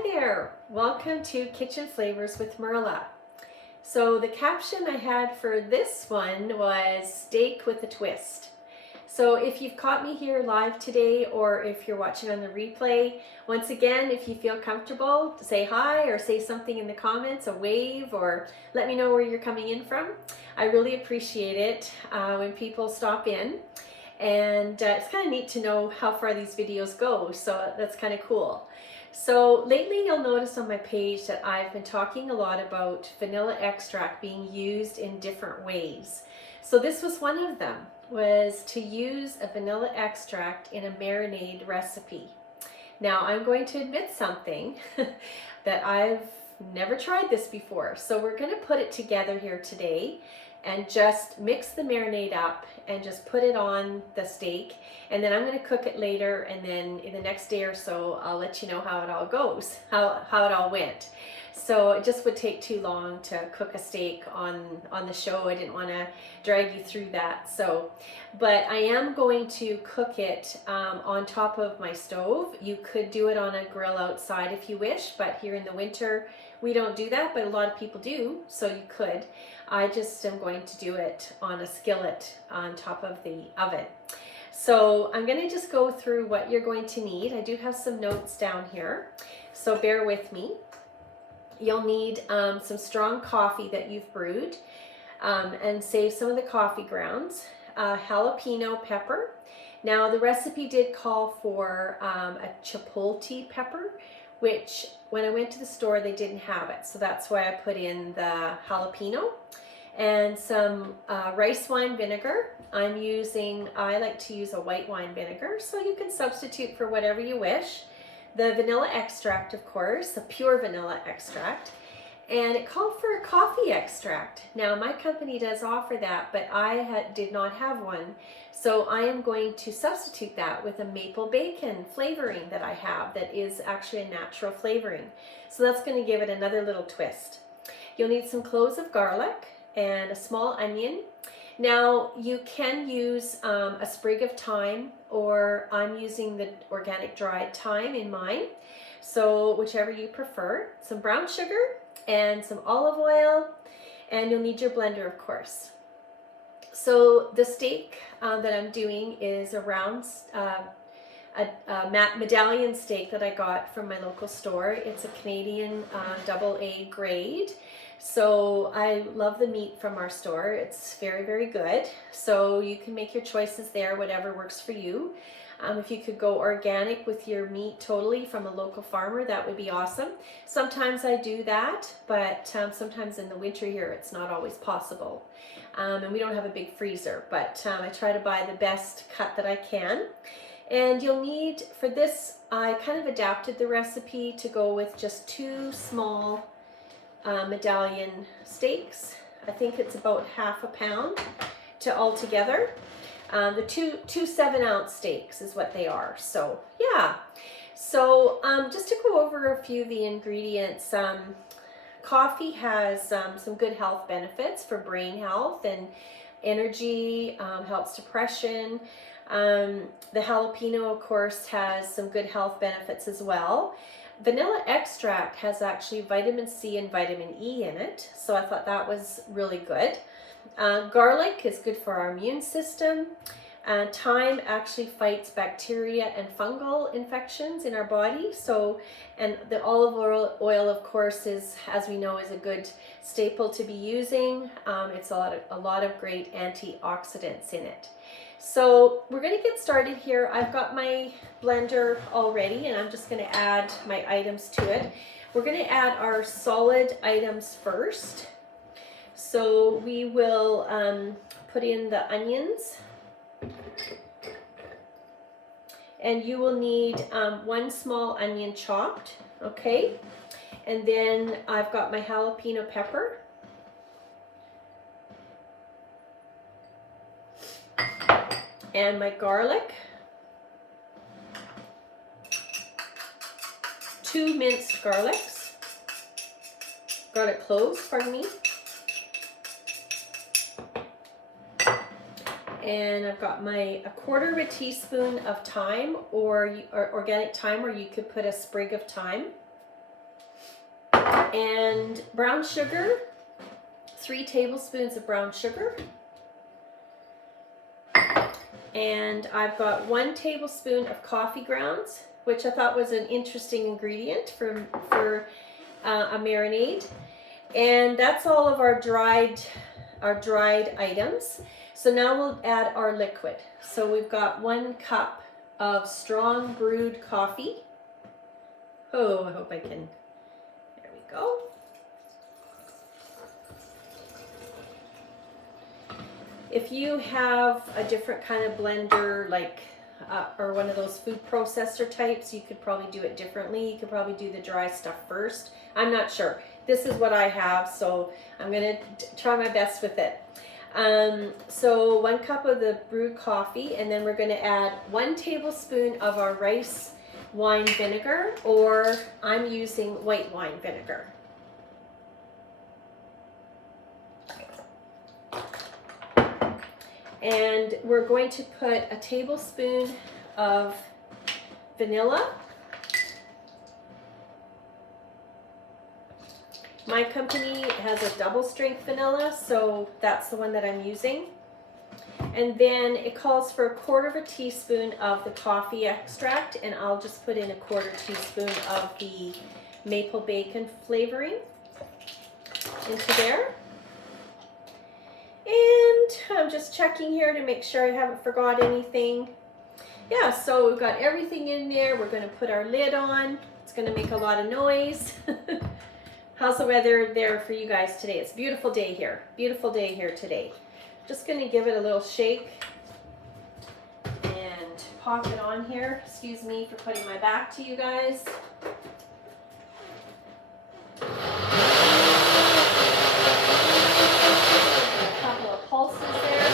Hi there, welcome to Kitchen Flavors with Marilla. So the caption I had for this one was steak with a twist. So if you've caught me here live today or if you're watching on the replay, once again, if you feel comfortable, say hi or say something in the comments, a wave, or let me know where you're coming in from. I really appreciate it when people stop in. And it's kind of neat to know how far these videos go, so that's kind of cool. So lately you'll notice on my page that I've been talking a lot about vanilla extract being used in different ways. So this was one of them, was to use a vanilla extract in a marinade recipe. Now I'm going to admit something that I've never tried this before. So we're going to put it together here today and just mix the marinade up and just put it on the steak, and then I'm going to cook it later, and then in the next day or so I'll let you know how it all goes, how it all went. So it just would take too long to cook a steak on the show. I didn't want to drag you through that. So, but I am going to cook it on top of my stove. You could do it on a grill outside if you wish, but here in the winter we don't do that, but a lot of people do, so you could. I just am going to do it on a skillet on top of the oven. So I'm going to just go through what you're going to need. I do have some notes down here, so bear with me. You'll need some strong coffee that you've brewed, and save some of the coffee grounds, jalapeno pepper. Now the recipe did call for a chipotle pepper, which when I went to the store they didn't have it, so that's why I put in the jalapeno. And some rice wine vinegar. I like to use a white wine vinegar, so you can substitute for whatever you wish. The vanilla extract, of course, a pure vanilla extract. And it called for a coffee extract. Now my company does offer that, but I did not have one. So I am going to substitute that with a maple bacon flavoring that I have that is actually a natural flavoring. So that's going to give it another little twist. You'll need some cloves of garlic and a small onion. Now you can use a sprig of thyme, or I'm using the organic dried thyme in mine. So whichever you prefer. Some brown sugar and some olive oil, and you'll need your blender, of course. So the steak that I'm doing is a round medallion steak that I got from my local store. It's a Canadian AA grade. So I love the meat from our store. It's very, very good. So you can make your choices there, whatever works for you. If you could go organic with your meat totally from a local farmer, that would be awesome. Sometimes I do that, but sometimes in the winter here it's not always possible. And we don't have a big freezer, but I try to buy the best cut that I can. And you'll need, for this, I kind of adapted the recipe to go with just 2 small medallion steaks. I think it's about half a pound to all together. The two 7-ounce steaks is what they are. So yeah, so just to go over a few of the ingredients. Coffee has some good health benefits for brain health and energy, helps depression. The jalapeno, of course, has some good health benefits as well. Vanilla extract has actually vitamin C and vitamin E in it, so I thought that was really good. Garlic is good for our immune system. Thyme actually fights bacteria and fungal infections in our body. So, and the olive oil, of course, is, as we know, is a good staple to be using. It's a lot of great antioxidants in it. So we're going to get started here. I've got my blender already, and I'm just going to add my items to it. We're going to add our solid items first. So we will put in the onions, and you will need 1 small onion chopped, okay? And then I've got my jalapeno pepper. And my garlic, 2 minced garlic cloves, pardon me. And I've got a 1/4 teaspoon of thyme, or organic thyme, or you could put a sprig of thyme. And brown sugar, 3 tablespoons of brown sugar. And I've got 1 tablespoon of coffee grounds, which I thought was an interesting ingredient for a marinade. And that's all of our dried items. So now we'll add our liquid. So we've got 1 cup of strong brewed coffee. Oh, I hope I can. There we go. If you have a different kind of blender, like or one of those food processor types, you could probably do it differently. You could probably do the dry stuff first. I'm not sure. This is what I have, so I'm gonna try my best with it. So 1 cup of the brewed coffee, and then we're gonna add 1 tablespoon of our rice wine vinegar, or I'm using white wine vinegar. And we're going to put a tablespoon of vanilla. My company has a double strength vanilla, so that's the one that I'm using. And then it calls for 1/4 teaspoon of the coffee extract, and I'll just put in 1/4 teaspoon of the maple bacon flavoring into there. And I'm just checking here to make sure I haven't forgot anything. Yeah, so we've got everything in there. We're going to put our lid on. It's going to make a lot of noise. How's the weather there for you guys today? It's a beautiful day here. Beautiful day here today. Just going to give it a little shake and pop it on here. Excuse me for putting my back to you guys. Pulses there.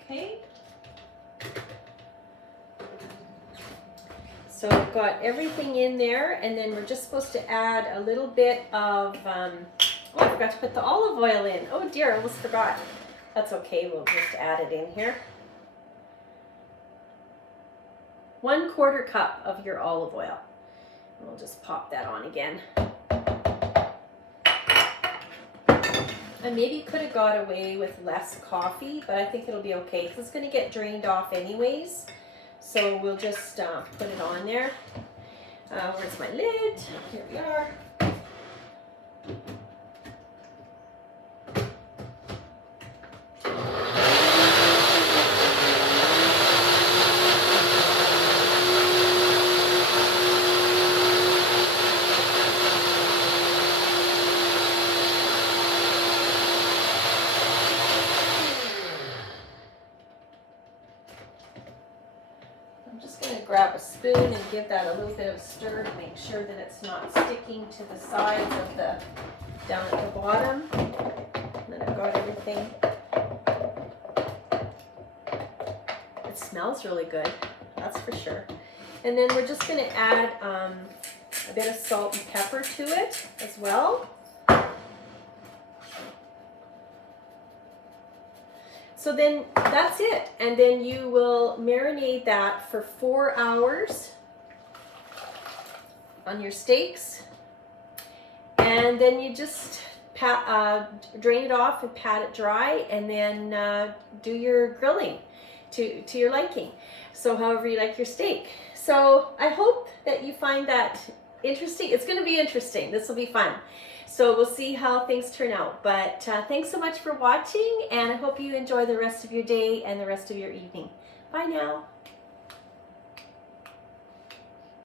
Okay. So we've got everything in there, and then we're just supposed to add a little bit of, oh, I forgot to put the olive oil in. Oh dear, I almost forgot. That's okay, we'll just add it in here. 1/4 cup of your olive oil. We'll just pop that on again. And maybe you could have got away with less coffee, but I think it'll be okay because it's going to get drained off anyways. So we'll just put it on there. Where's my lid? Here we are. Grab a spoon and give that a little bit of a stir to make sure that it's not sticking to the sides of the, down at the bottom. And then I've got everything. It smells really good, that's for sure. And then we're just going to add a bit of salt and pepper to it as well. So then that's it, and then you will marinate that for 4 hours on your steaks, and then you just drain it off and pat it dry, and then do your grilling to your liking. So however you like your steak. So I hope that you find that interesting. It's going to be interesting. This will be fun. So we'll see how things turn out. But thanks so much for watching, and I hope you enjoy the rest of your day and the rest of your evening. Bye now.